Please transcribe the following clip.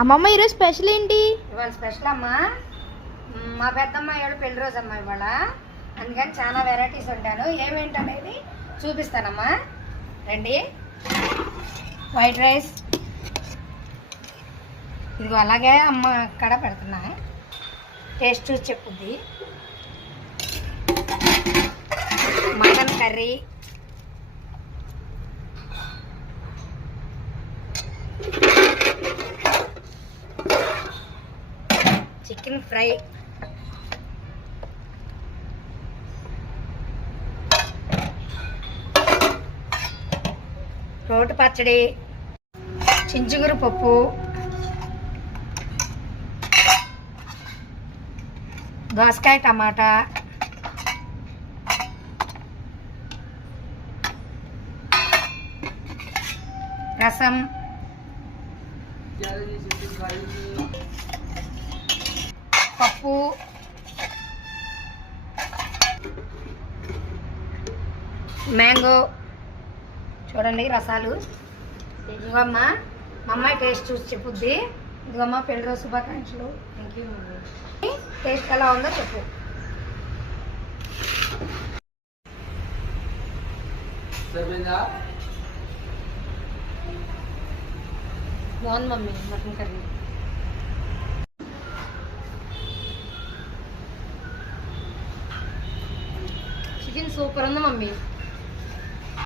అమ్మమ్మ ఈరోజు స్పెషల్ ఏంటి? ఇవాళ స్పెషల్ అమ్మా, మా పెద్దమ్మాయి వాళ్ళు పెళ్లి రోజు అమ్మా ఇవాళ. అందుకని చాలా వెరైటీస్ ఉంటాను. ఏమేంటనేది చూపిస్తానమ్మా, రండి. వైట్ రైస్ ఇదిగో, అలాగే అమ్మ అక్కడ పెడుతున్నా, టేస్ట్ చూసి చెప్పుద్ది. మటన్ కర్రీ, చికెన్ ఫ్రై, రోటి పచ్చడి, చించుగురు పప్పు, దోసకాయ టమాటా, రసం, పప్పు, మ్యాంగో. చూడండి రసాలు. ఇదిగోమ్మా, మా అమ్మాయి టేస్ట్ చూసి చెప్పుద్ది. ఇదిగోమ్మా, పెళ్లి రోజు శుభాకాంక్షలు. Thank you. టేస్ట్ ఎలా ఉందో చెప్పు. బాగుంది mummy mutton curry. Chicken super ఉంది మమ్మీ.